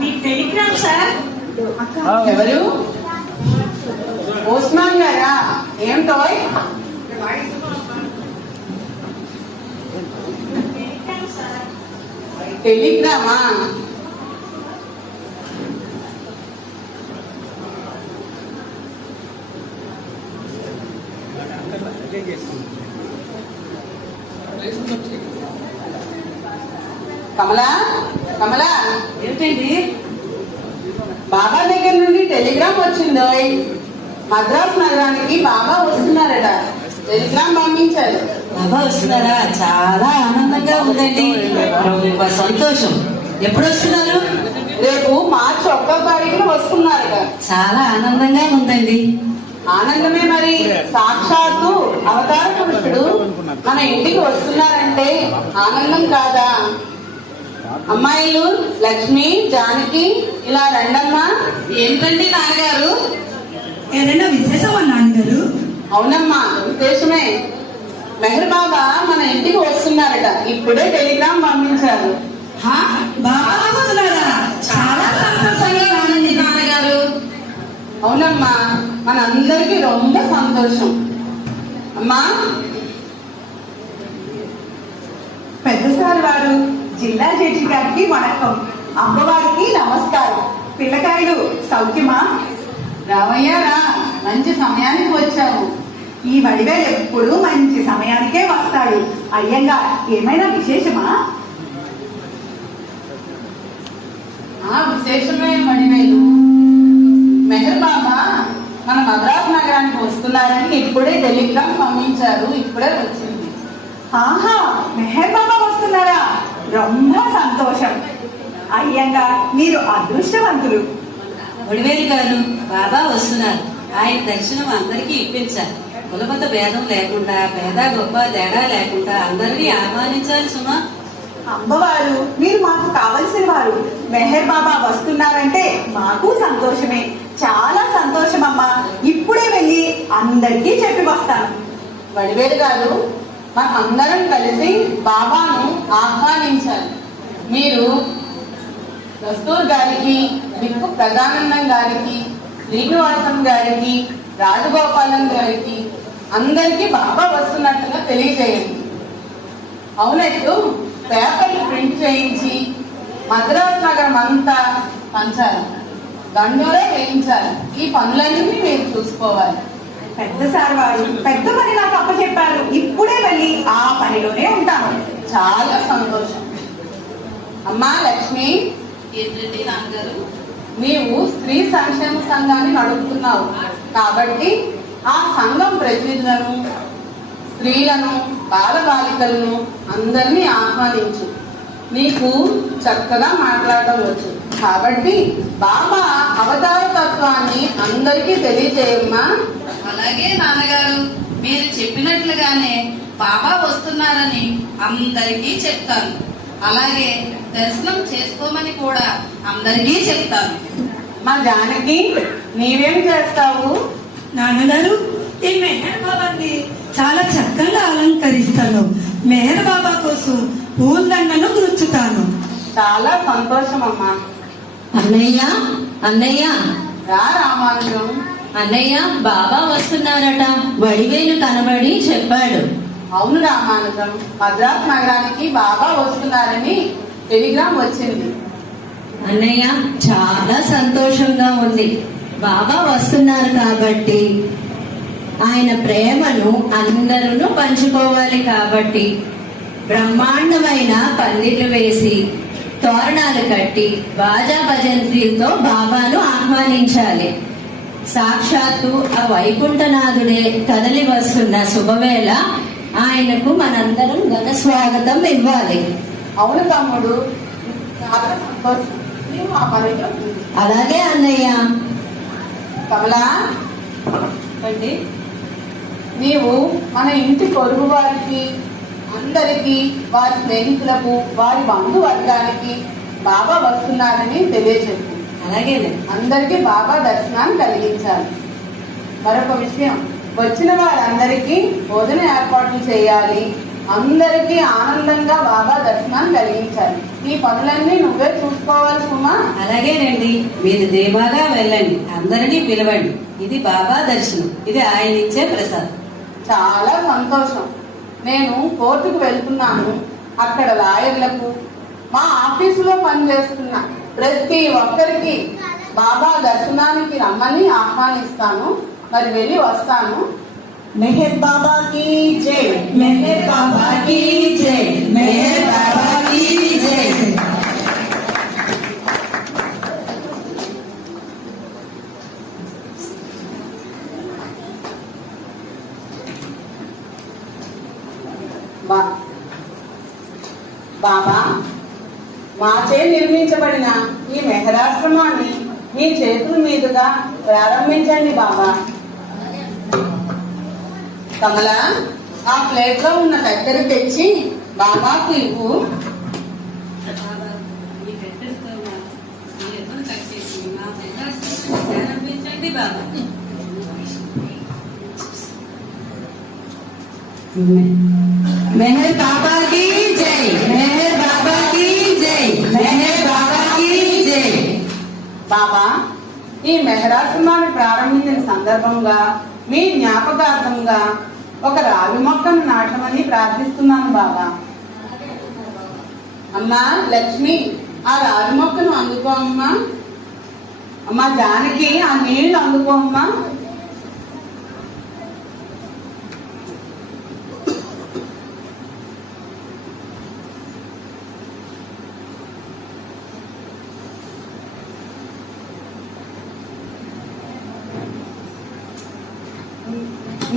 మీ Telegram sir. ఎవరు? Postman గారా? ఏమిటో టెలిగ్రామా? కమలా, కమలా, ఏమిటండి? బాబా దగ్గర నుండి టెలిగ్రామ్ వచ్చిందో. మద్రాసు నగరానికి బాబా వస్తున్నారట. టెలిగ్రామ్ పంపించారు. బాబా వస్తున్నారా? చాలా ఆనందంగా ఉందండి. ரொம்ப సంతోషం. ఎప్పుడు వస్తున్నారు? రేపు మార్చి 1వ తారీఖున వస్తున్నారట. చాలా ఆనందంగా ఉందండి. ఆనందమే మరి. సాక్షాత్తు అవతార పురుషుడు మన ఇంటికి వస్తున్నారంటే ఆనందం కాదా? అమ్మాయిలు లక్ష్మి, జానకి, ఇలా రండమ్మా. ఏంటండి నాన్నగారు? ఏదైనా విశేషమా నాన్నగారు? అవునమ్మా, విశేషమే. మెహర్ బాబా మన ఇంటికి వస్తున్నారట. ఇప్పుడే టెలిగ్రామ్ పంపించారు. బాబా వస్తున్నారా? చాలా సంతోషంగా ఉంది నాన్నగారు. అవునమ్మా, మనందరికీ ரொம்ப సంతోషం. అమ్మా, పెద్దసారి వారు, జిల్లా జడ్జి గారికి వణకం, అమ్మవారికి నమస్కారం. పిల్లకాయలు సౌఖ్యమా? రావయ్యారా, మంచి సమయానికి వచ్చావు. ఈ వడివేలు ఎప్పుడు మంచి సమయానికే వస్తాడు. అయ్యంగా ఏమైనా విశేషమా? విశేషమే మడివేలు. మెహర్ బాబా మన మద్రాసు నగరానికి వస్తున్నారని ఇప్పుడే టెలిగ్రామ్ పంపించారు. ఇప్పుడే వచ్చింది. ఆహా, మెహర్ బాబా వస్తున్నారా? ரொம்ப సంతోషం. అయ్యంగా మీరు అదృష్టవంతులు. ఒడివేలి గారు, బాబా వస్తున్నారు. ఆయన దర్శనం అందరికీ ఇప్పించాలి. కులమత భేదం లేకుండా, పేద గొప్ప తేడా లేకుండా అందరినీ ఆహ్వానించాలి సుమా. అమ్మవారు, మీరు మాకు కావలసిన వారు. మెహర్ బాబా వస్తున్నారంటే మాకు సంతోషమే. చాలా సంతోషం అమ్మా. ఇప్పుడే వెళ్ళి అందరికీ చెప్పి వస్తాను. వడివేలు గారు, మనం అందరం కలిసి బాబాను ఆహ్వానించాలి. మీరు దస్తూర్ గారికి, దిక్కు ప్రధానందం గారికి, శ్రీనివాసం గారికి, రాజగోపాలం గారికి అందరికీ బాబా వస్తున్నట్టుగా తెలియజేయండి. అవునట్టు పేపర్లు ప్రింట్ చేయించి మద్రాసు నగరం అంతా పంచాలి. దండోరే వేయించాలి. ఈ పనులన్నీ మీరు చూసుకోవాలి. పెద్దసారి వారు పెద్ద పని నాకు అప్పచెప్పారు. ఇప్పుడే వెళ్ళి ఆ పనిలోనే ఉంటాను. చాలా సంతోషం. అమ్మా లక్ష్మి, ఏంటండి నాన్నగారు? నీవు స్త్రీ సంక్షేమ సంఘాన్ని నడుపుతున్నావు కాబట్టి ఆ సంఘం ప్రతినిధులను, స్త్రీలను, బాలబాలికలను అందరినీ ఆహ్వానించు. నీకు చక్కగా మాట్లాడడం వచ్చు కాబట్టి బాబా అవతార తత్వాన్ని అందరికీ తెలియజేయమ్మా. అలాగే నాన్నగారు, మీరు చెప్పినట్లుగానే బాబా వస్తున్నారని అందరికీ చెప్తాను. అలాగే దర్శనం చేసుకోమని కూడా అందరికీ చెప్తాను. మా జానకి, నీవేం చేస్తావు? నాన్నగారు, ఈ మెహర్ బాబాని చాలా చక్కగా అలంకరిస్తాను. మెహర్ బాబా కోసం పూలదండను గుర్చుతాను. చాలా సంతోషం అమ్మా. అన్నయ్య, అన్నయ్య, రా రామానుజం. అన్నయ్య, బాబా వస్తున్నారట. వడివేలు కనబడి చెప్పాడు. అవును రామానుజం, మద్రాసు నగరానికి బాబా వస్తున్నారని టెలిగ్రామ్ వచ్చింది. అన్నయ్య, చాలా సంతోషంగా ఉంది. బాబా వస్తున్నారు కాబట్టి ఆయన ప్రేమను అందరూ పంచుకోవాలి కాబట్టి బ్రహ్మాండమైన పందిళ్లు వేసి తోరణాలు కట్టి బాజా భజంత్రీలతో బాబాను ఆహ్వానించాలి. సాక్షాత్తు ఆ వైకుంఠనాథుడే కదలి వస్తున్న శుభవేళ ఆయనకు మనందరం ఘన స్వాగతం ఇవ్వాలి. అవును తమ్ముడు, చాలా సంతోషం. నీవు ఆ పనిలో అలాగే అన్నయ్య. కమలా అండి, నీవు మన ఇంటి పొరుగు వారికి అందరికీ, వారి స్నేహితులకు, వారి బంధువర్గానికి బాబా వస్తున్నారని తెలియజేస్తుంది. అలాగే అందరికీ బాబా దర్శనాన్ని కలిగించాలి. మరొక విషయం, వచ్చిన వారందరికీ భోజన ఏర్పాట్లు చేయాలి. అందరికీ ఆనందంగా బాబా దర్శనాన్ని కలిగించాలి. ఈ పనులన్నీ నువ్వే చూసుకోవాలి సుమా. అలాగేనండి, మీరు ధీమాగా వెళ్ళండి, అందరినీ పిలవండి. ఇది బాబా దర్శనం, ఇది ఆయన ఇచ్చే ప్రసాదం. చాలా సంతోషం. నేను కోర్టుకు వెళ్తున్నాను. అక్కడ లాయర్లకు, మా ఆఫీసులో పనిచేస్తున్న ప్రతి ఒక్కరికి బాబా దర్శనానికి రమ్మని ఆహ్వానిస్తాను. మరి వెళ్ళి వస్తాను. మెహర్ బాబా की जय, మెహర్ బాబా की जय, మెహర్ బాబా की जय. బాబా, మాచే నిర్మించబడిన ఈ మెహరాశ్రమాన్ని మీ చేతుల మీదుగా ప్రారంభించండి బాబా. కమల, ఆ ప్లేట్ లో ఉన్న కత్తెర తెచ్చి బాబాకు ఇవ్వు. బాబా, ఈ పెట్టెతో మీ ఎదురు కట్టేసి మా మెహరాశ్రమాన్ని ప్రారంభించండి బాబా. మెహర్ బాబా की जय, మెహర్ బాబా की जय, మెహర్ బాబా की जय. బాబా, ఈ మెహరాశ్రమాన్ని ప్రారంభించిన సందర్భంగా మీ జ్ఞాపకార్థంగా ఒక రావి మొక్కను నాటమని ప్రార్థిస్తున్నాను బాబా. అమ్మా లక్ష్మి, ఆ రావి మొక్కను అందుకో అమ్మా. అమ్మా జానకి, ఆ నీళ్లు అందుకో అమ్మా.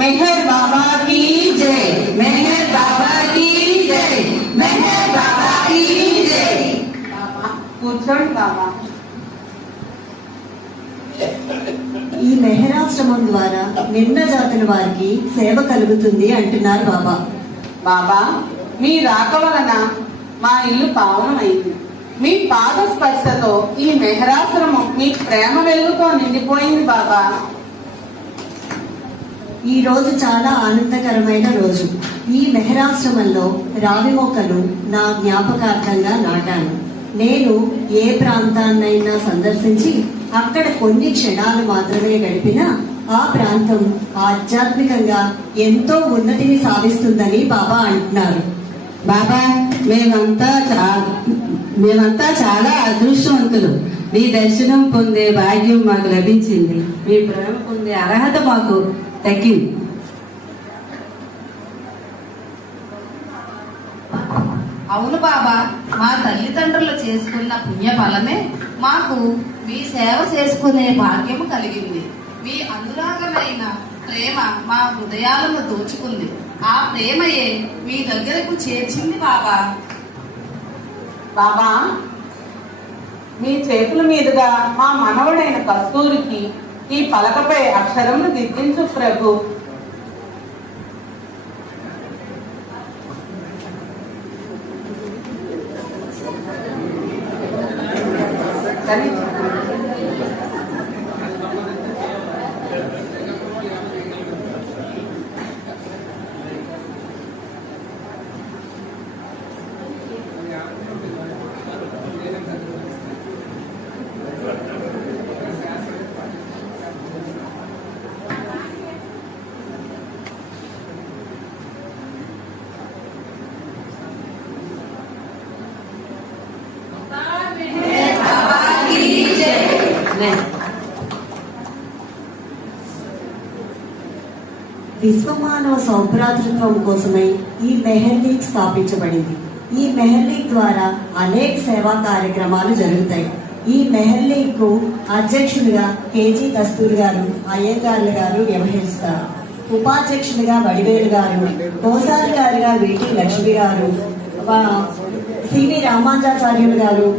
మెహర్ బాబా की जय, మెహర్ బాబా की जय, మెహర్ బాబా की जय. బాబా కూర్చోండి బాబా. ఈ మెహరాశ్రమం ద్వారా నిమ్న జాతుల వారికి సేవ కలుగుతుంది అంటున్నారు బాబా. బాబా, మీ రాక వలన మా ఇల్లు పావనమైంది. మీ పాద స్పర్శతో ఈ మెహరాశ్రమం మీ ప్రేమ వెలుగుతో నిండిపోయింది బాబా. ఈ రోజు చాలా ఆనందకరమైన రోజు. ఈ మెహరాశ్రమంలో రావి మొక్కలు నా జ్ఞాపకార్థంగా నాటాను. నేను ఏ ప్రాంతాన్నైనా సందర్శించి అక్కడ కొన్ని క్షణాలు మాత్రమే గడిపినా ఆ ప్రాంతం ఆధ్యాత్మికంగా ఎంతో ఉన్నతిని సాధిస్తుందని బాబా అంటున్నారు. బాబా, మేమంతా చాలా అదృష్టవంతులు. మీ దర్శనం పొందే భాగ్యం మాకు లభించింది. మీ ప్రేమ పొందే అర్హత మాకు దక్కింది. అవును బాబా, మా తల్లిదండ్రులు చేసుకున్న పుణ్య ఫలమే మాకు మీ సేవ చేసుకునే భాగ్యము కలిగింది. మీ అనురాగమైన ప్రేమ మా హృదయాలను దోచుకుంది. ఆ ప్రేమయే మీ దగ్గరకు చేర్చింది బాబా. బాబా, మీ చేతుల మీదుగా మా మనవడైన కస్తూరికి ఈ పలకపై అక్షరములు దిద్దించు ప్రభు. విశ్వమానవ సౌభ్రాతృత్వం కోసమై ఈ మెహర్ లీగ్ స్థాపించబడింది. ఈ మెహర్ లీగ్ ద్వారా అనేక సేవా కార్యక్రమాలు జరుగుతాయి. ఈ మెహర్ లీగ్ కు అధ్యక్షులుగా కేజీ దస్తూర్ గారు, అయ్యంగార్లు గారు వ్యవహరిస్తారు. ఉపాధ్యక్షులుగా వడివేలు గారు, కోశాధికారిగా వీటి లక్ష్మి గారు, సివి రామానుజాచార్యులు గారు,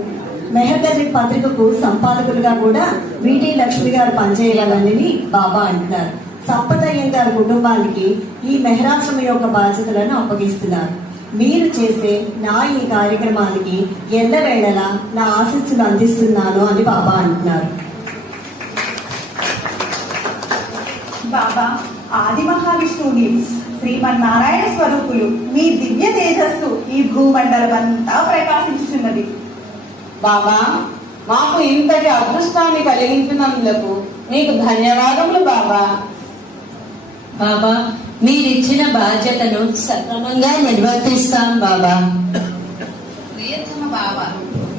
మెహర్ గజెట్ పత్రికకు సంపాదకులుగా కూడా వీటి లక్ష్మి గారు పనిచేయగలని బాబా అంటున్నారు. సంపదయ్యం గారి కుటుంబానికి ఈ మెహరాశ్రమం యొక్క బాధ్యతలను అప్పగిస్తున్నారు. మీరు చేసే నా ఈ కార్యక్రమానికి ఎల్లవేళలా నా ఆశీస్సులు అందిస్తున్నాను అని బాబా అంటున్నారు. బాబా, ఆది మహావిష్ణువుని శ్రీమన్నారాయణ స్వరూపులు. మీ దివ్య తేజస్సు ఈ భూమండలం అంతా ప్రకాశించుచున్నది. బాబా, మాకు ఇంతటి అదృష్టాన్ని కలిగించినందుకు మీకు ధన్యవాదములు బాబా. బాబా, మీరిచ్చిన బాధ్యతను సక్రమంగా నిర్వర్తిస్తాం బాబా. ప్రియతమ బాబా,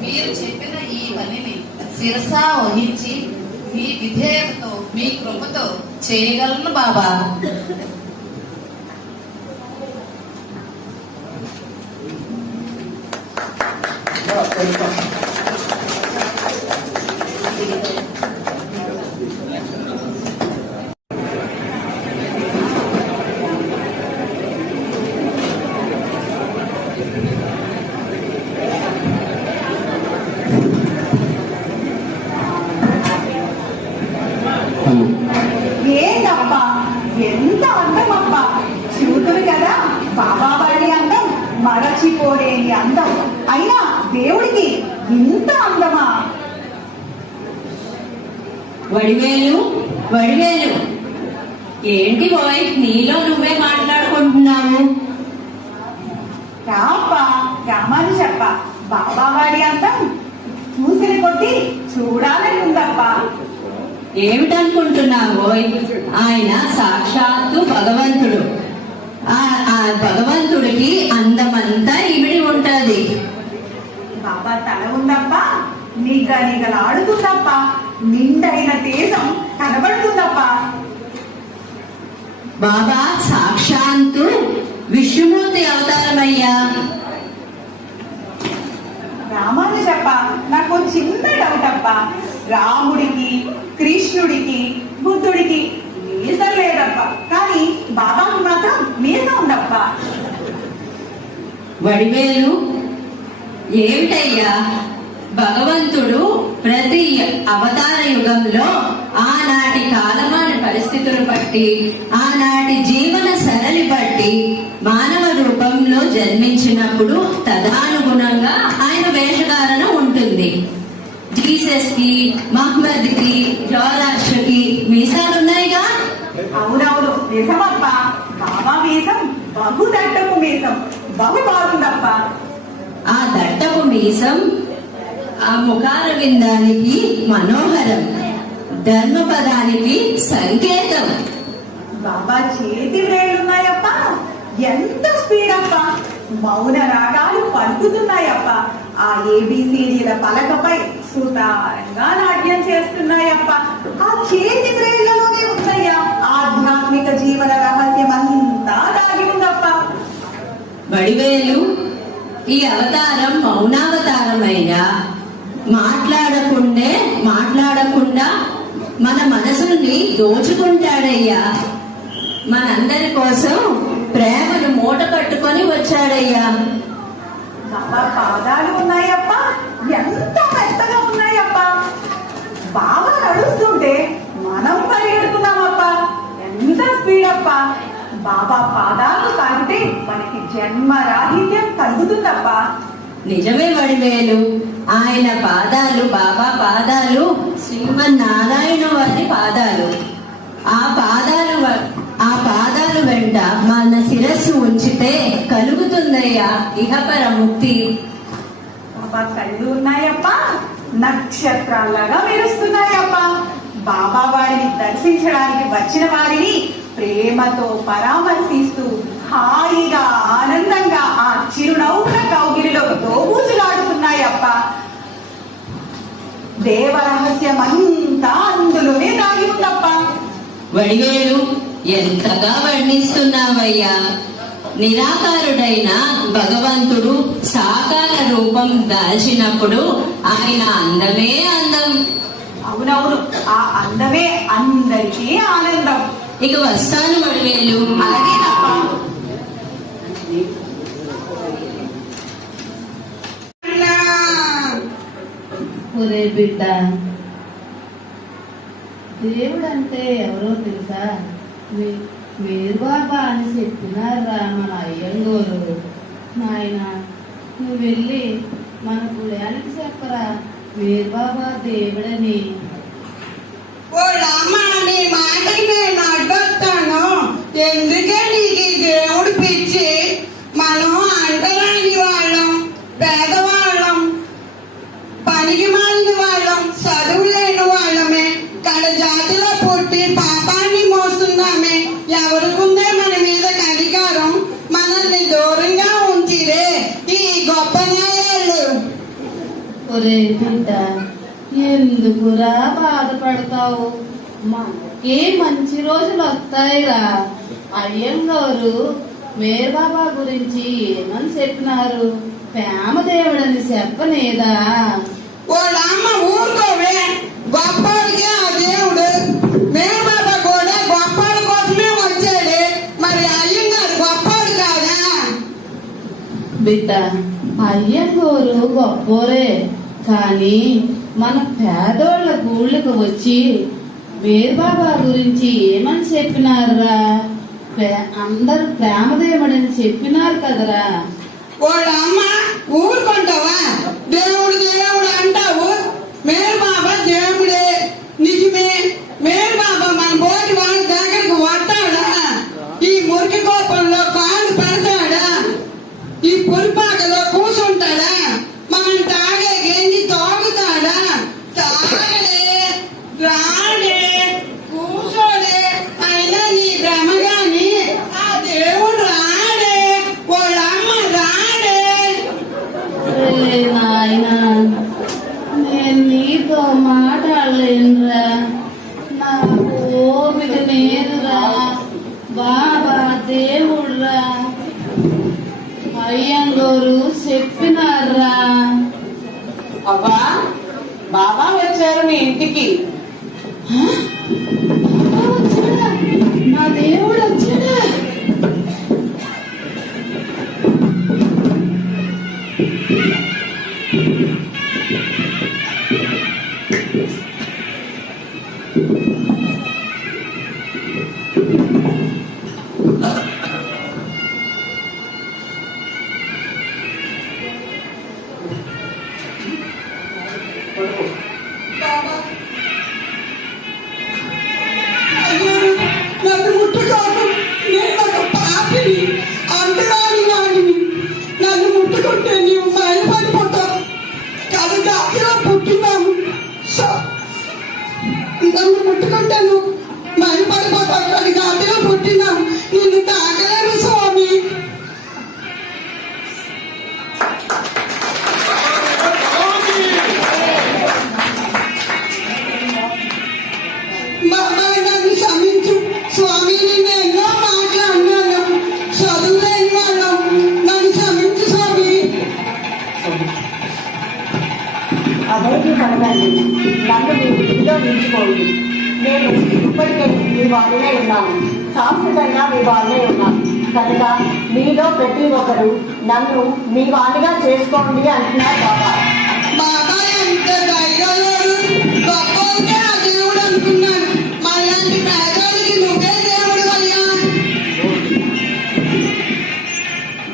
మీరు చెప్పిన ఈ పనిని శిరసా వహించి మీ విధేయతతో మీ కృపతో చేయగలను బాబా. ఏంటప్పా, ఎంత అందమప్పా. చూతురు కదా బాబా వాడి అందం, మరచిపోలేని అందం. అయినా దేవుడికి ఇంత అందమా? వడివేలు, వడివేలు, ఏంటి బాయ్ నీలో నువ్వే మాట్లాడుకుంటున్నావు? రాప్పా, రామని చెప్ప. బాబా వాడి అందం చూసిన కొద్దీ చూడాలని ఉందప్పా. ఏమిటనుకుంటున్నావు? ఆయన సాక్షాత్తు భగవంతుడు. ఆ భగవంతుడికి అందమంతా ఇమిడి ఉంటది. బాబా తల ఉందప్పా, నిగనిగలాడుతుందప్పా. నిండైన దేశం కనబడుతుందప్పా. బాబా సాక్షాత్తు విష్ణుమూర్తి అవతారమయ్యా. రామాను చెప్ప, నాకు చిన్న డౌట్ అప్ప. రాముడికి, కృష్ణుడికి, బుద్ధుడికి మీసం లేదప్ప, కానీ బాబాకు మాత్రం మీసం ఉందప్ప. వడివేలు, ఏమిటయ్యా, భగవంతుడు ప్రతి అవతార యుగంలో ఆనాటి కాలమాన పరిస్థితులు బట్టి, ఆనాటి జీవన సరళి బట్టి మానవ రూపంలో జన్మించినప్పుడు తదనుగుణంగా ఆయన వేషధారణ ఉంటుంది. జీసస్ కి, మహమ్మద్ కి, జోరాష్ట్ర కి మీసాలున్నాయిగా. అవునవును, నిజమప్ప. బాబా మీసం బహు దట్టపు మీసం, బహు బాగుందప్ప. ఆ దట్టపు మీసం ఆ ముఖార విందానికి మనోహరం, ధర్మపదానికి సంకేతం. బాబా చేతి వేళ్ళున్నాయప్ప, ఎంత స్పీడ్ అప్ప. మౌన రాగాలు పలుకుతున్నాయప్ప. ఆ ఏబిసిడీల పలకపై సుతారంగా నాట్యం చేస్తున్నాయప్ప. ఆ చేతి వేళ్లలోనే ఉందయ్యా ఆధ్యాత్మిక జీవన రహస్యం అంతా దాగి ఉందప్ప. వడివేలు, ఈ అవతారం మౌనావతారమైనా మాట్లాడకుండా మన మనసుని దోచుకుంటాడయ్యా. మనందరి కోసం ప్రేమను మూట కట్టుకొని వచ్చాడయ్యా. బాబా పాదాలు ఉన్నాయప్ప, ఎంత మెత్తగా ఉన్నాయప్ప. బాబా నడుస్తుంటే మనం పరిగెడుతున్నామప్ప, ఎంత స్పీడ్ అప్ప. బాబా పాదాలు తాగితే మనకి జన్మ రాహిత్యం కలుగుతుందప్ప. నిజమే వడివేలు, ఆయన పాదాలు, బాబా పాదాలు శ్రీమన్నారాయణ వారి పాదాలు. ఆ పాదాలు వెంట మన శిరస్సు ఉంచితే కలుగుతుందయ్యా ఇహపర ముక్తి. బాబా కళ్ళు ఉన్నాయప్ప, నక్షత్రాలుగా మెరుస్తున్నాయప్ప. బాబా వారిని దర్శించడానికి వచ్చిన వారిని ప్రేమతో పరామర్శిస్తూ హాయిగా ఆనందంగా ఆ చిరునవ్వుల కౌగిలిలో దోబూచులాడుతున్నాయప్ప. దేవరహస్యం అంతా అందులోనే దాగి ఉందప్ప. వడివేలు, ఎంతగా వర్ణిస్తున్నావయ్యా. నిరాకారుడైన భగవంతుడు సాకార రూపం దాల్చినప్పుడు ఆయన అందమే అందం. అవునవును, ఆ అందమే అందరికీ ఆనందం. ఇక వస్తాను వడివేలు. అలాగేనప్ప. ఒరే బిడ్డ, దేవుడు అంటే ఎవరో తెలుసా? మీరు బాబా అని చెప్పినారా మన అయ్యంగోరు. నాయన, నువ్వు వెళ్ళి మన గుడానికి చెప్పరా మీరు బాబా దేవుడని. నీ మాటకి నేను అడ్డొస్తాను. ఎందుకే నీకు దేవుడు పిచ్చి? మనం అంటరాని వాళ్ళం, పేదవాళ్ళం, ఒరే బిడ్డ, ఎందుకురా బాధపడతావు? మనకే మంచి రోజులు వస్తాయిరా. అయ్యంగారు మేర్ బాబా గురించి ఏమని చెప్పినారు? ప్రేమదేవుడని చెప్పనేదా? వాళ్ళ అమ్మ ఊరుకోవే, గొప్పవాడికే ఆ దేవుడు. మేరు బాబా కూడా గొప్పవాడి కోసమే వచ్చాడు. మరి అయ్యంగారు గొప్పవాడు కాదా? బిడ్డ, అయ్యంగారు గొప్పోరే, కానీ మన పేదోళ్ళ గూళ్ళకు వచ్చి మేర్ బాబా గురించి ఏమని చెప్పినారురా? అందరు ప్రేమదేవుడని చెప్పినారు కదరా. వాళ్ళ అమ్మ ఊరుకుంటావా? దేవుడు దేవుడు అంటావు. మేరు బాబా దేవుడే, నిజమే. మేరు బాబా మన బోటి వాళ్ళ దగ్గరకు వస్తాడా? ఈ మురికి కోపంలో కాళ్ళు పెడతాడా? ఈ పులిపాకలో కూర్చుంటాడా? మనం తాగే గంజి తాగుతాడా? తాగడే, రాడే, కూర్చోడే. అయినా నీ భ్రమగాని ఆ దేవుడు రాడే, వాళ్ళ అమ్మ రాడే. నాయనా, నేను నీతో మాట్లాడలేనురా. నాకు ఓపిక లేదురా. బాబా దేవుడురా, అయ్యంగారు చెప్పినారా. అవ్వా, బాబా వచ్చారు మీ ఇంటికి. బాబా వచ్చాడా? నా దేవుడు వచ్చాడా? అయ్యో, నన్ను ముట్టుకోకు. నేను ఒక పాపిని, అంటరాని వాడిని. నన్ను ముట్టుకుంటే నీవు బయలుపడిపోతావు. కలగాకిలో పుట్టినాము. నన్ను ముట్టుకుంటే నువ్వు బయలుపడిపోతావు. కలగాకిలో పుట్టినాము. నిన్ను తాకలేను స్వామి. బాబా నన్ను క్షమించు స్వామి. నేను ఎన్నో మాట్లాడినాను. చదువులేని వాళ్ళం, నన్ను క్షమించు స్వామి. అదేంటి పడకండి, నన్ను మీ ఇంటిలో నిలిచిపోయింది. నేను ఇప్పటికే మీ వాళ్ళనే ఉన్నాను, శాశ్వతంగా మీ వాళ్ళే ఉన్నాను. కనుక మీలో ప్రతి ఒక్కరు నన్ను మీ వాళ్ళగా చేసుకోండి అంటున్నారు బాబా. బాబా ఎంత ధైర్యంలోడు. గొప్పగా ఆ దేవుడు అనుకున్నాను. మళ్ళీ పేదోడికి నువ్వే దేవుడు అయ్యా.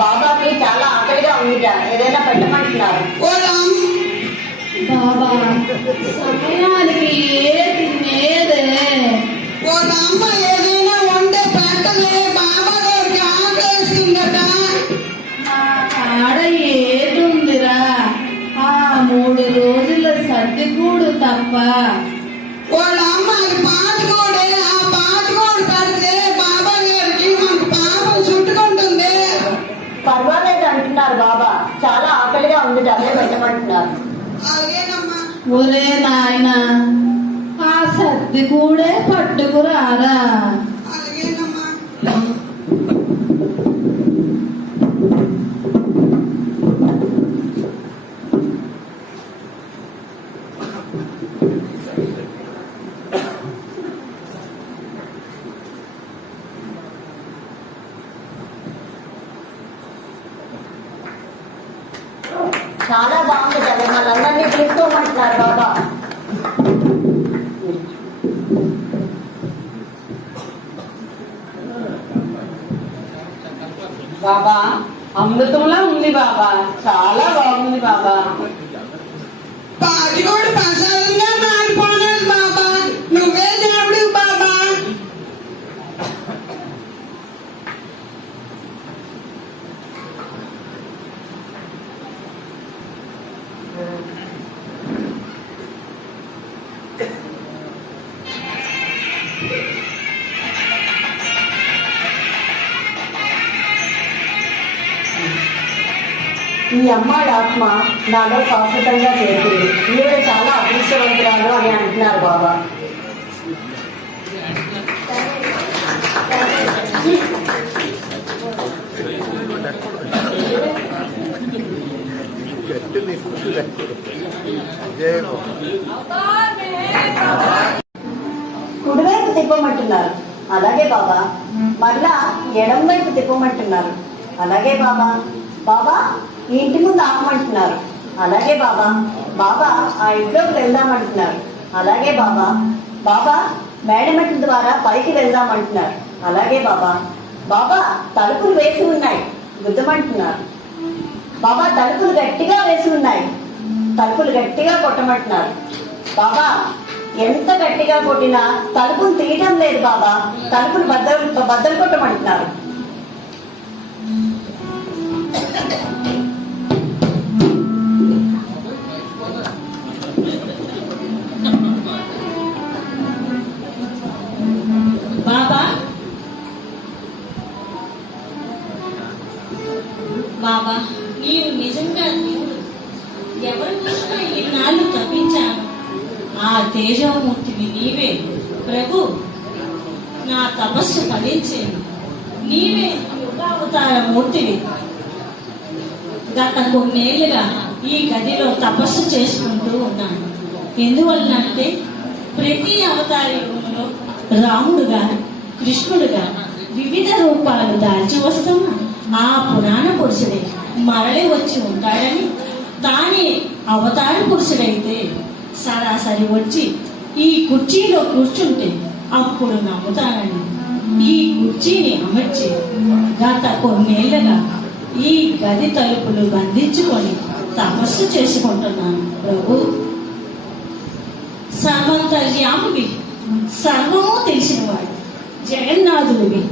బాబాకి చాలా ఆకలిగా ఉంది, ఏదైనా పెట్టమంటున్నారు. వాళ్ళ అమ్మ బాబా సమయానికి ఏది నేదే. వాళ్ళ అమ్మ ఏదైనా వండే పెట్టలే. బాబా గారికి ఆకలిస్తుందట. నా కాడ ఏదుందిరా? ఆ 3 రోజుల సర్దికూడు తప్ప. వాళ్ళ అమ్మ అది పాటకోడే. ఆ పాటకోడు పెడితే బాబా గారికి మనకు పాపం చుట్టుకుంటుంది. పర్వాలేదు అంటున్నారు బాబా, చాలా ఆకలిగా ఉంది, అదే పెట్టమంటున్నారు. అలాగేనమ్మా. ఒరే నాయనా, ఆ సర్దికూడే పట్టుకురారా. అలాగేనమ్మా. చాలా బాగుంది కదా, మనందరినీ తీసుకోమంటున్నారు బాబా. బాబా, అమృతంలా ఉంది బాబా, చాలా బాగుంది బాబా. పాటికోడు ప్రసాదంగా మారిపోలేదు బాబా. నువ్వే దేవుడు బాబా. ఈ అమ్మాయి ఆత్మ నాలో శాశ్వతంగా చేరుతుంది. ఈవిడ చాలా అదృష్టవంతురాలు అని అంటున్నారు బాబా. కుడివైపు తిప్పమంటున్నారు. అలాగే బాబా. మరలా ఎడం వైపు తిప్పమంటున్నారు. అలాగే బాబా. బాబా ఈ ఇంటి ముందు ఆపమంటున్నారు. అలాగే బాబా. బాబా ఆ ఇంట్లోకి వెళ్దామంటున్నారు. అలాగే బాబా. బాబా మేడమెట్ల ద్వారా పైకి వెళ్దామంటున్నారు. అలాగే బాబా. బాబా తలుపులు వేసి ఉన్నాయి, గుద్దమంటున్నారు. బాబా తలుపులు గట్టిగా వేసి ఉన్నాయి, తలుపులు గట్టిగా కొట్టమంటున్నారు. బాబా ఎంత గట్టిగా కొట్టినా తలుపులు తీయడం లేదు బాబా. తలుపులు బద్దలు కొట్టమంటున్నారు. బాబా బాబా నీవు నిజంగా దేవుడు. ఎవరి కృష్ణ ఈనాళ్ళు తప్పించాను. ఆ తేజమూర్తిని నీవే ప్రభు. నా తపస్సు ఫలించేది నీవే యుగావతార మూర్తివి. గత కొన్నేళ్లుగా ఈ గదిలో తపస్సు చేసుకుంటూ ఉన్నాను. ఎందువల్లంటే ప్రతి అవతారంలో రాముడుగా కృష్ణుడుగా వివిధ రూపాలు దాల్చి వస్తున్న ఆ పురాణ పురుషుడే మరలి వచ్చి ఉంటాడని, తానే అవతార పురుషుడైతే సరాసరి వచ్చి ఈ కుర్చీలో కూర్చుంటే అప్పుడు నమ్ముతానని ఈ కుర్చీని అమర్చి గత కొన్నేళ్లుగా ఈ గది తలుపులు బంధించుకొని తపస్సు చేసుకుంటున్నాను ప్రభు. సర్వంతర్యామివి, సర్వము తెలిసినవాడు, జగన్నాథుడివి,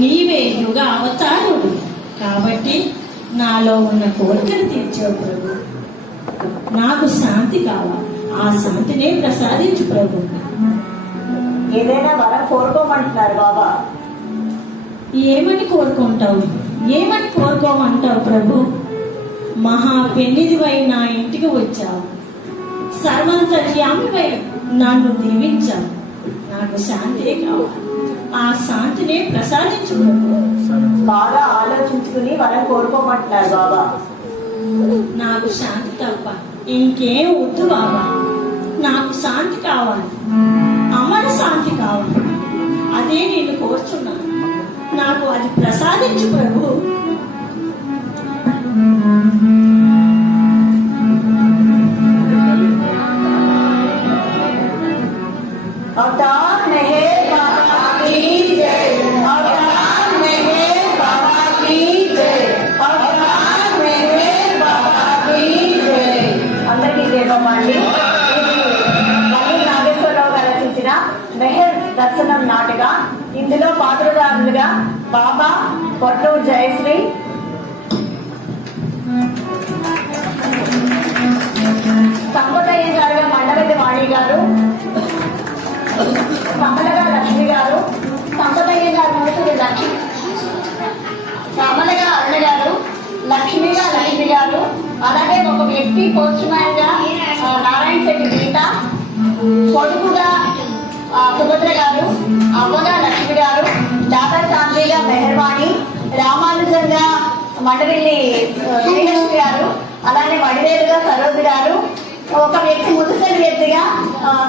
నీవే యుగ అవతారుడు. కాబట్టి నాలో ఉన్న కోరికను తీర్చావు ప్రభు. నాకు శాంతి కావాలి, ఆ శాంతినే ప్రసాదించు ప్రభు. ఏదైనా వరం కోరుకోమంటున్నారు బాబా. ఏమని కోరుకుంటావు, ఏమని కోరుకోమంటావు ప్రభు? మహా పెన్నిదివై నా ఇంటికి వచ్చావు, సర్వంతర్యామివై నన్ను దీవించావు. నాకు శాంతే కావాలి, ఆ శాంతినే ప్రసాదించు ప్రభు. బాగా ఆలోచించుకుని వరం కోరుకోమంటున్నారు బాబా. నాకు శాంతి తప్ప ఇంకేం వద్దు బాబా. నాకు శాంతి కావాలి, అమర శాంతి కావాలి. అదే నేను కోరుచున్నాను. నాకు అది ప్రసాదించు ప్రభు. अवतार मेहर बाबा की जय, अवतार मेहर बाबा की जय, अवतार मेहर बाबा की जय. అందరికీ జయమండి. ఇది నాగేశ్వరరావు గారు రచించిన మెహర్ దర్శనం నాటక. ఇందులో పాత్రధారులుగా బాబా, కొట్టూరు జయశ్రీ, సంపదయ్య గారుగా మండవెల్లి వాణి గారు, కమలగా లక్ష్మి గారు, సంపదయ్య గారు మూర్తి లక్ష్మి, కమలగా అరుణ గారు, లక్ష్మిగా లక్ష్మి గారు, అలాగే ఒక వ్యక్తి పోస్ట్ మ్యాన్ గా నారాయణ శెట్టి గీత, కొడుకుగా సుభద్ర గారు, అవ్వగా లక్ష్మి గారు, డాటా చాంద్రిగా మెహర్వాణి, రామానుజంగా మండవెల్లి శ్రీలక్ష్మి గారు, అలానే వడివేలుగా సరోజు గారు, ఒక వ్యక్తి ముదుసరి వ్యక్తిగా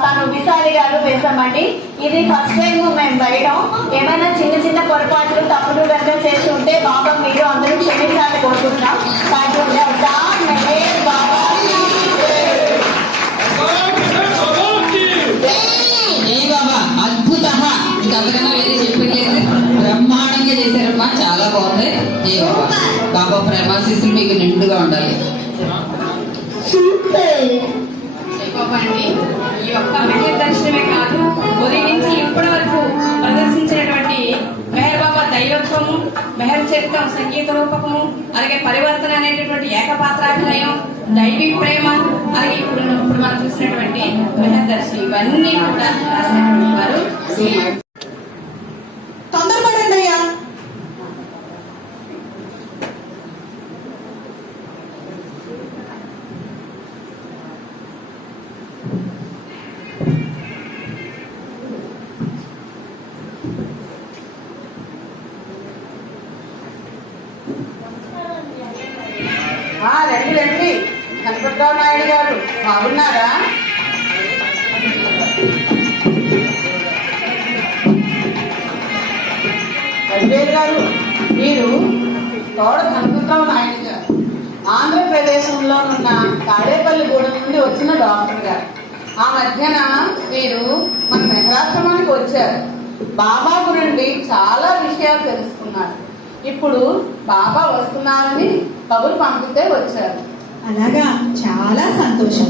తను విశాలి గారు వేసామండి. ఇది ఫస్ట్ టైం మేము వేయడం. ఏమైనా చిన్న చిన్న పొరపాట్లు తప్పులు కనుక చేసి ఉంటే బాబా మీరు అందరూ క్షమించాలని కోరుకుంటున్నాం. బాబా అద్భుత, ఇంకంతకన్నా వేరే చెప్పలేదు. బ్రహ్మాండంగా చేశారమ్మా, చాలా బాగుంది. ఏ బాబా, బాబా ప్రేమాశీస్సులు మీకు నిండుగా ఉండాలి. చెప్పండి. ఈ యొక్క మెహర్ దర్శనమే కాదు, ఉదయం నుంచి ఇప్పటి వరకు ప్రదర్శించినటువంటి మెహర్ బాబా దైవత్వము, మెహర్ చరిత్రం సంగీత రూపకము, అలాగే పరివర్తన అనేటటువంటి ఏకపాత్రాభినయం, దైవీ ప్రేమ, అలాగే ఇప్పుడు మనం చూసినటువంటి మెహర్ దర్శనం, ఇవన్నీ కూడా రాసినటువంటి వారు తొందరపడండి అయ్యా. వెంకట్రావు నాయుడు గారు బాగున్నారా? అజ్వేల్ గారు, మీరు తోడ వెంకట్రావు నాయుడు గారు, ఆంధ్రప్రదేశంలో ఉన్న తాడేపల్లిగూడెం నుండి వచ్చిన డాక్టర్ గారు. ఆ మధ్యన మీరు మన మెహరాశ్రమానికి వచ్చారు. బాబా గురించి చాలా విషయాలు తెలుసుకున్నారు. ఇప్పుడు బాబా వస్తున్నారని కబురు పంపితే వచ్చారు. అలాగా, చాలా సంతోషం.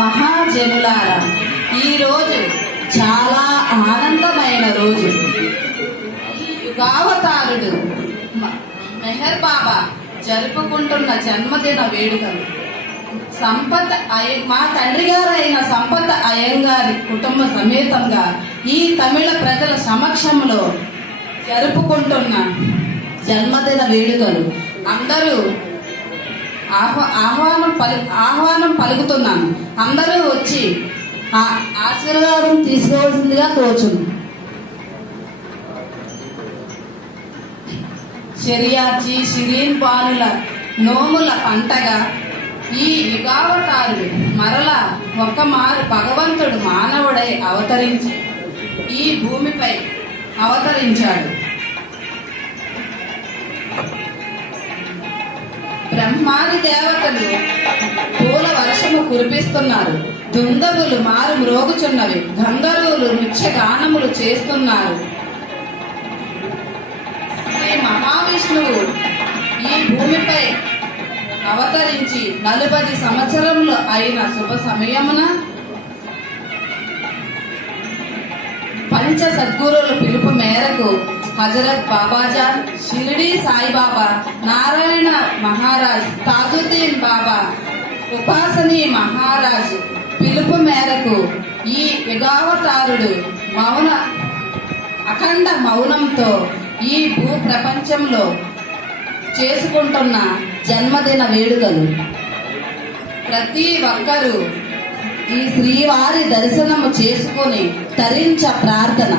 మహాజనులారా, ఈ రోజు చాలా ఆనందమైన రోజు. ఈ యుగావతారుడు మెహర్ బాబా జరుపుకుంటున్న జన్మదిన వేడుకలు మా తండ్రి గారు అయిన సంపత్ అయ్యంగారి కుటుంబ సమేతంగా ఈ తమిళ ప్రజల సమక్షంలో జరుపుకుంటున్న జన్మదిన వేడుకలు. అందరూ ఆహ్వానం పలుకుతున్నాను. అందరూ వచ్చి ఆశీర్వాదం తీసుకోవాల్సిందిగా కోరుచును. షరియాచి షిరీన్ బానుల నోముల పంటగా ఈ యుగావతారుడు మరలా ఒక్కమారు భగవంతుడు మానవుడై అవతరించి ఈ భూమిపై అవతరించాడు. బ్రహ్మాది దేవతలు పూల వర్షము కురిపిస్తున్నారు. దుందగులు మారు మ్రోగుచున్నవి. గంధర్వులు నృత్య గానములు చేస్తున్నారు. శ్రీ మహావిష్ణువు ఈ భూమిపై అవతరించి 40 సంవత్సరములు అయిన శుభ సమయమున పంచ సద్గురుల పిలుపు మేరకు హజరత్ బాబాజాన్, షిరిడి సాయిబాబా, నారాయణ మహారాజ్, తాజుద్దీన్ బాబా, ఉపాసనీ మహారాజ్ పిలుపు మేరకు ఈ యుగావతారుడు అఖండ మౌనంతో ఈ భూ ప్రపంచంలో చేసుకుంటున్న జన్మదిన వేడుకలు. ప్రతి ఒక్కరూ ఈ శ్రీవారి దర్శనము చేసుకుని తరించ ప్రార్థన.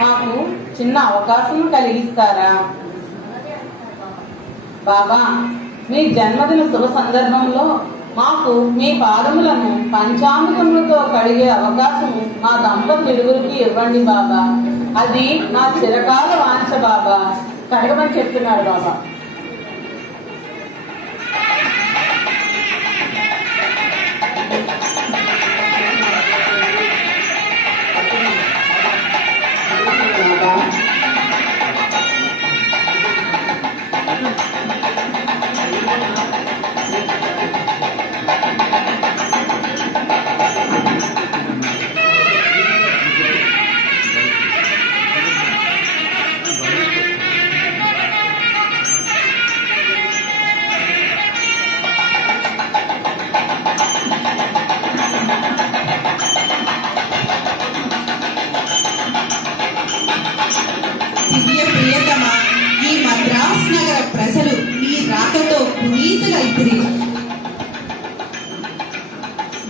మాకు చిన్న అవకాశం కలిగిస్తారా? బాబా, మీ జన్మదిన శుభ సందర్భంలో మాకు మీ పాదములను పంచామృతములతో కడిగే అవకాశం మా దంపతులిరువురికి ఇవ్వండి బాబా. అది నా చిరకాల వాంఛ బాబా. కడగమని చెప్తున్నాడు బాబా.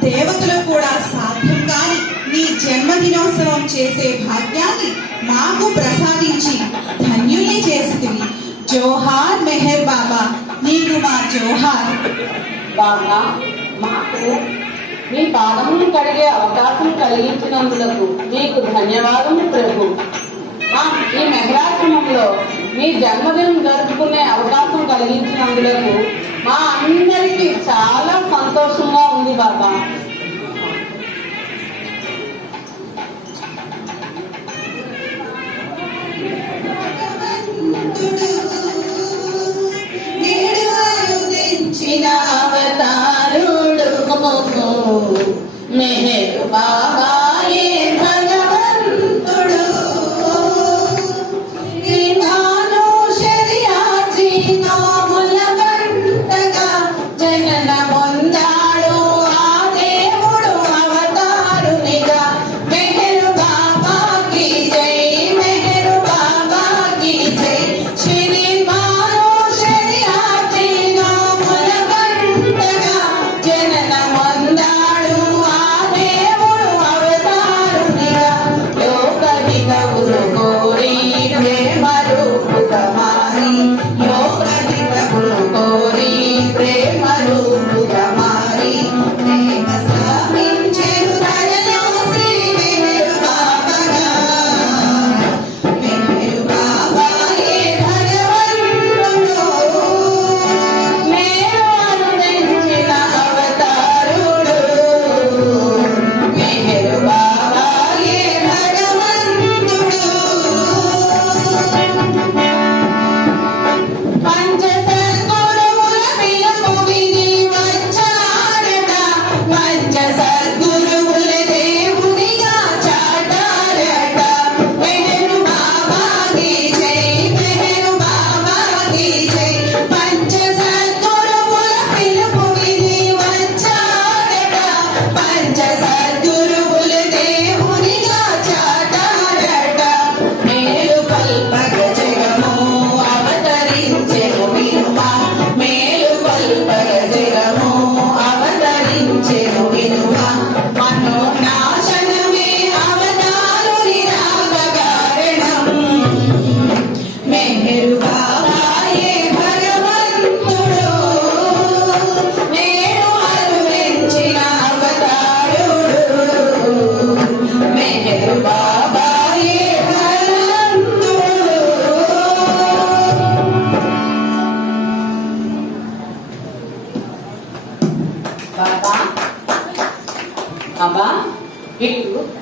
దేవతలు కూడా సాధ్యం కాని నీ జన్మదినోత్సవం చేసే భాగ్యాన్ని మాకు ప్రసాదించి ధన్యుల్ని చేసితివి. జోహార్ మెహర్ బాబా, నీకు మా జోహార్. బాబా, మాకు మీ పాదములను కడిగే అవకాశం కలిగించినందుకు మీకు ధన్యవాదములు ప్రభు. ఈ మెహరాశ్రమంలో మీ జన్మదినం జరుపుకునే అవకాశం కలిగించినందుకు మా అందరికీ చాలా సంతోషంగా ఉంది బాబా. అవతారుడు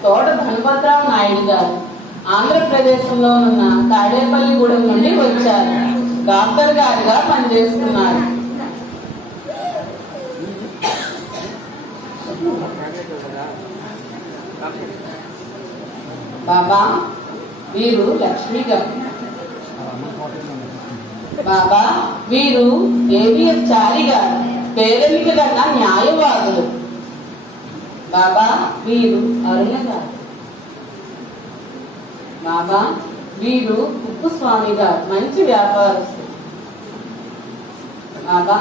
తోట ధనపతిరావు నాయుడు గారు ఆంధ్రప్రదేశ్లో ఉన్న తాడేపల్లిగూడెం నుండి వచ్చారు. డాక్టర్ గారుగా పనిచేస్తున్నారు. బాబా వీరు లక్ష్మి గారు. బాబా వీరు ఏవిఎస్ చారి గారు, పేదరిక కన్నా న్యాయవాదులు. బాబా వీరు అరుణ గారు. బాబా వీరు కుప్పుస్వామి గారు, మంచి వ్యాపారస్తులు. బాబా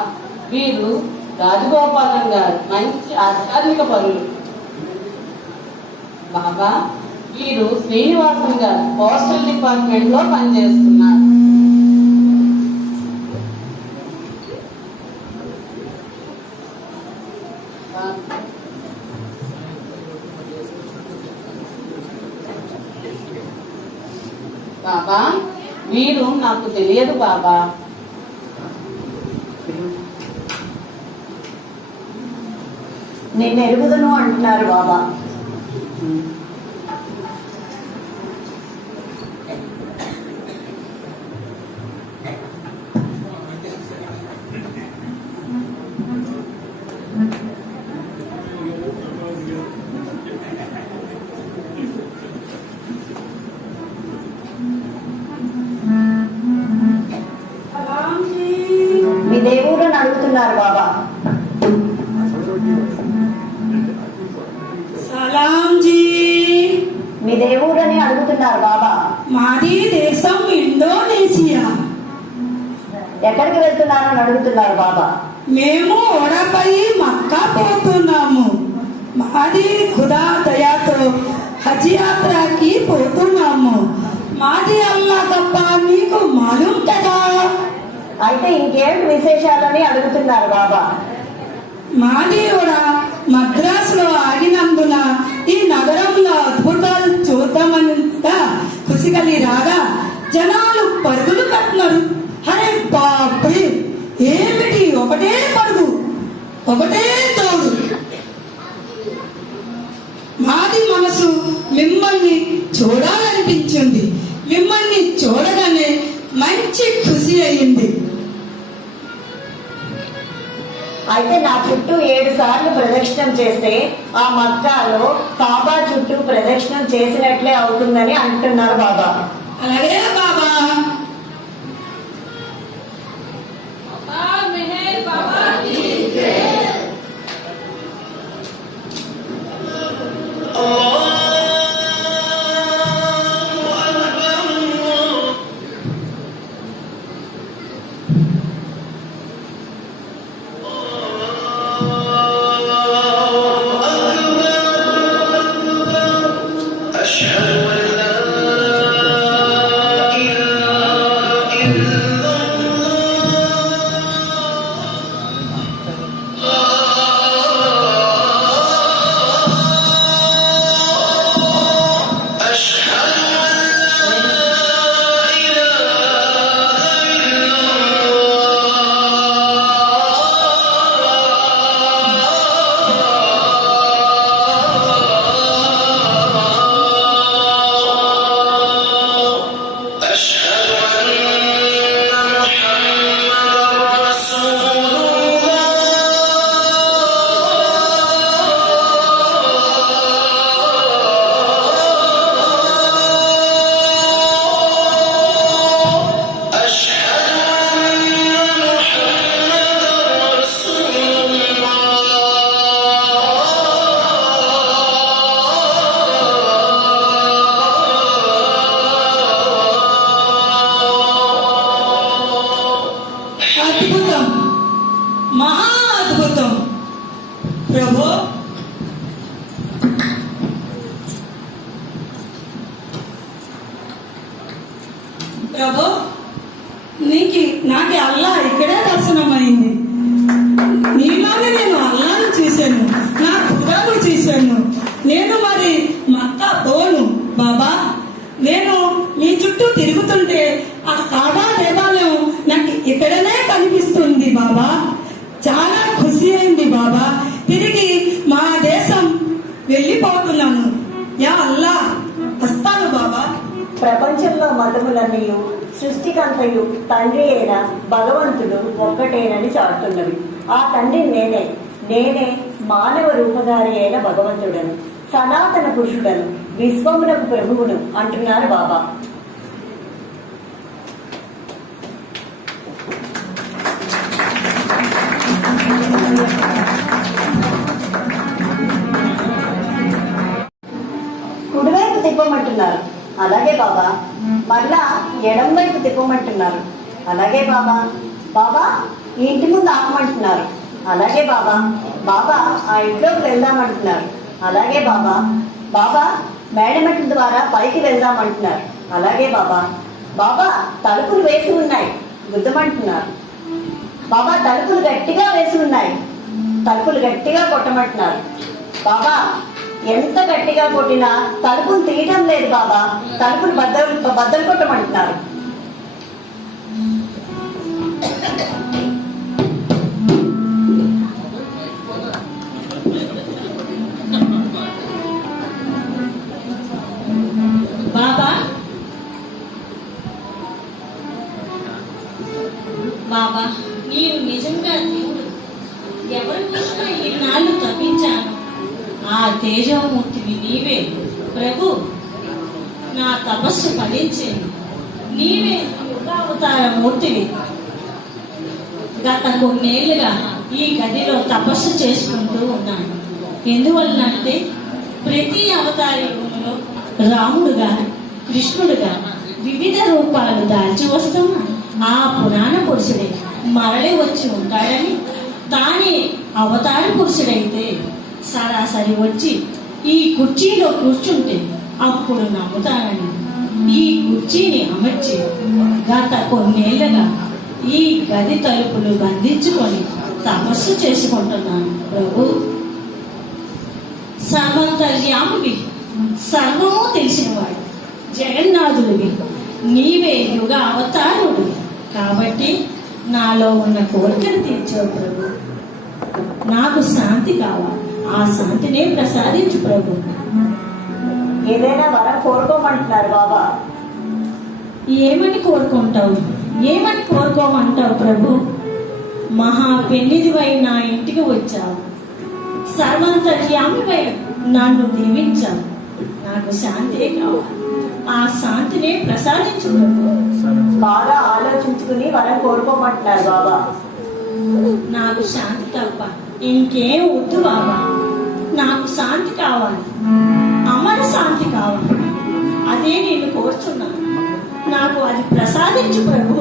వీరు రాజగోపాలం గారు, మంచి ఆధ్యాత్మిక పరులు. బాబా వీరు శ్రీనివాసం గారు, పోస్టల్ డిపార్ట్మెంట్ లో పనిచేస్తున్నారు. బాబా వీరు నాకు తెలియదు బాబా. నేను ఎరుగుదను అంటున్నారు బాబా. మీ దేవుళ్ళని అడుగుతున్నారు బాబా. సలాం జీ. మీ దేవుళ్ళని అడుగుతున్నారు బాబా. మాది దేశం ఇండోనేషియా. ఎక్కడికి వెళ్తున్నారని అడుగుతున్నారు బాబా. మేము ఓడపై మక్కా పోతున్నాము. మాది ఖుదా దయాతో హజ్ యాత్రకి పోతున్నాము. మాది అల్లా తప్ప మీకు మాలూం కదా. అయితే ఇంకేంటి విశేషాలని అడుగుతున్నారు బాబా. మాది కూడా మద్రాసులో ఆగినందున ఈ నగరంలో అద్భుతాలు చూద్దామనంత ఖుషి కలిగి రాగా జనాలు పరుగులు కట్టినారు. అరే బాబే, ఏమిటి ఒకటే పరుగు, ఒకటే తోడు. మాది మనసు మిమ్మల్ని చూడాలనిపించింది. మిమ్మల్ని చూడగానే మంచి ఖుషి అయింది. అయితే నా చుట్టూ 7 సార్లు ప్రదక్షిణం చేస్తే ఆ మక్కాలో కాబా చుట్టూ ప్రదక్షిణం చేసినట్లే అవుతుందని అంటున్నారు బాబా. అలాగే బాబా. అద్భుతం, మహా అద్భుతం ప్రభు. ప్రభు నాకు అల్లా ఇక్కడే దర్శనమైంది. నీలోనే నేను అల్లాను చూశాను, నా ఖుదాను చూశాను. నేను మరి మక్కా పోను బాబా. నేను మీ చుట్టూ తిరుగుతుంటే ఆ కాబా దేవాలయం నాకు ఇక్కడనే కనిపిస్తుంది బాబా. చాలా ఖుషి అయింది బాబా. తిరిగి మా దేశం వెళ్ళిపోతున్నాను. ప్రపంచంలో మతములన్నీ సృష్టికంతయు తండ్రి అయిన భగవంతుడు ఒక్కటేనని చాటుతున్నవి. ఆ తండ్రి నేనే మానవ రూపధారి అయిన భగవంతుడను, సనాతన పురుషుడను, విశ్వమునకు ప్రభువును అంటున్నారు బాబా. కుడివైపు తిప్పమంటున్నారు, అలాగే బాబా. మరలా ఎడం వైపు తిప్పమంటున్నారు, అలాగే బాబా. బాబా ఈ ఇంటి ముందు ఆపమంటున్నారు, అలాగే బాబా. బాబా ఆ ఇంట్లోకి వెళ్దామంటున్నారు, అలాగే బాబా. బాబా మేడమెట్ల ద్వారా పైకి వెళ్దామంటున్నారు, అలాగే బాబా. బాబా తలుపులు వేసి ఉన్నాయి, గుద్దమంటున్నారు. బాబా తలుపులు గట్టిగా వేసి ఉన్నాయి, తలుపులు గట్టిగా కొట్టమంటున్నారు. బాబా ఎంత గట్టిగా కొట్టినా తలుపులు తీయడం లేదు బాబా, తలుపులు బద్దలు కొట్టమంటున్నారు. బాబా బాబా నీవు నిజంగా దేవుడు. ఎవరి కోసం ఈనాళ్ళు తప్పించాను, ఆ తేజమూర్తివి నీవే ప్రభు. నా తపస్సు ఫలించింది, నీవే యుగావతార మూర్తివి. గత కొన్నేళ్లుగా ఈ గదిలో తపస్సు చేసుకుంటూ ఉన్నాను. ఎందువలనంటే ప్రతి అవతారంలో రాముడుగా, కృష్ణుడుగా వివిధ రూపాలు దాల్చి వస్తున్న ఆ పురాణ పురుషుడే మరలి వచ్చి ఉంటాడని, తానే అవతార పురుషుడైతే సరాసరి వచ్చి ఈ కుర్చీలో కూర్చుంటే అప్పుడు నమ్ముతానని ఈ కుర్చీని అమర్చి గత కొన్నేళ్లుగా ఈ గది తలుపులు బంధించుకొని తపస్సు చేసుకుంటున్నాను ప్రభు. సర్వంతర్యామువి, సర్వము తెలిసినవాడు, జగన్నాథుడివి, నీవే యుగ అవతారుడు. కాబట్టి నాలో ఉన్న కోరికను తీర్చావు ప్రభు. నాకు శాంతి కావాలి, ఆ శాంతినే ప్రసాదించు ప్రభు. ఏదైనా వరం కోరుకోమంటున్నారు బాబా. ఏమని కోరుకుంటావు, ఏమని కోరుకోమంటావు ప్రభు? మహా పెన్నిదివై నా ఇంటికి వచ్చావు, సర్వంతర్యామివై నన్ను దీవించావు. నాకు శాంతే కావాలి, ఆ శాంతినే ప్రసాదించు ప్రభు. బాగా ఆలోచించుకుని వరం కోరుకోమంటున్నారు బాబా. నాకు శాంతి తప్ప ఇంకేం వద్దు బాబా. నాకు శాంతి కావాలి, అమర శాంతి కావాలి. అదే నేను కోరుచున్నాను, నాకు అది ప్రసాదించు ప్రభు.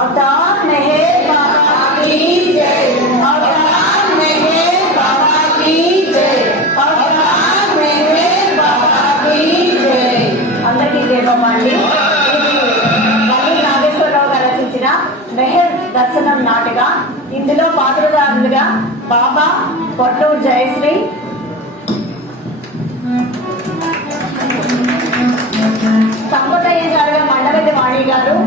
अवतार मेहर बाबा की जय, अवतार मेहर बाबा की जय, अवतार मेहर बाबा की जय. అందరికీ జయమండి. ఇది మల్లి నాగేశ్వరరావు గారు రచించిన మెహర్ దర్శనం నాటక. ఇందులో పాత్రధారులుగా బాబా, కొట్టూరు జయశ్రీ, సంపదయ్య గారుగా మండవెల్లి వాణి గారు,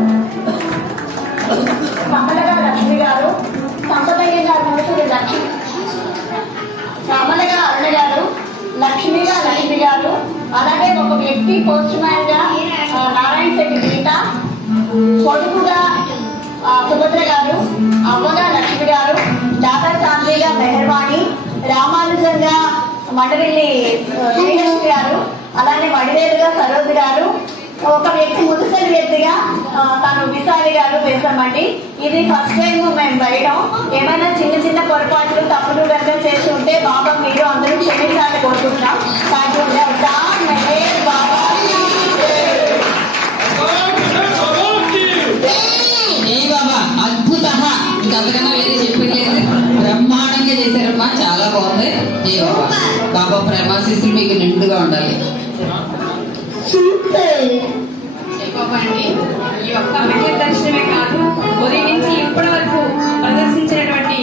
కమలగా లక్ష్మి గారు, సంపదయ్య గారు లక్ష్మి, కమలగా అరుణ గారు, లక్ష్మిగా లక్ష్మి గారు, అలాగే ఒక వ్యక్తి పోస్ట్ మ్యాన్ గా నారాయణ శెట్టి గీత, కొడుకుగా సుభద్ర గారు, అవ్వగా లక్ష్మి గారు, డాటా చాంద్రిగా మెహర్వాణి, రామానుజంగా మండవెల్లి శ్రీలక్ష్మి గారు, అలానే వడివేలుగా సరోజ్ గారు, ఒక వ్యక్తి ముదుసరి వ్యక్తిగా తను విశాలి గారు వేసామండి. ఇది ఫస్ట్ టైం మేము వేయడం. ఏమైనా చిన్న చిన్న పొరపాట్లు తప్పులు కనుక చేసి ఉంటే బాబా మీరు అందరూ క్షమించాలని కోరుకుంటున్నాం. బాబా అద్భుత, ఇంకంతకన్నా వేరే చెప్పలేదు. బ్రహ్మాండంగా చేశారమ్మా, చాలా బాగుంది. జై బాబా. బాబా ప్రేమాశీస్సులు మీకు నిండుగా ఉండాలి. చెప్పండి. ఈ యొక్క మెహర్ దర్శనమే కాదు, ఉదయం నుంచి ఇప్పటి వరకు ప్రదర్శించినటువంటి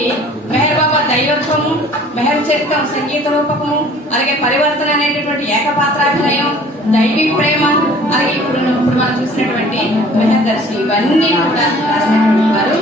మెహర్ బాబా దైవత్వము, మెహర్ చరిత్రం సంగీత రూపకము, అలాగే పరివర్తన అనేటటువంటి ఏకపాత్రాభినయం, దైవీ ప్రేమ, అలాగే ఇప్పుడు మనం చూసినటువంటి మెహర్ దర్శనం, ఇవన్నీ కూడా రాసినటువంటి వారు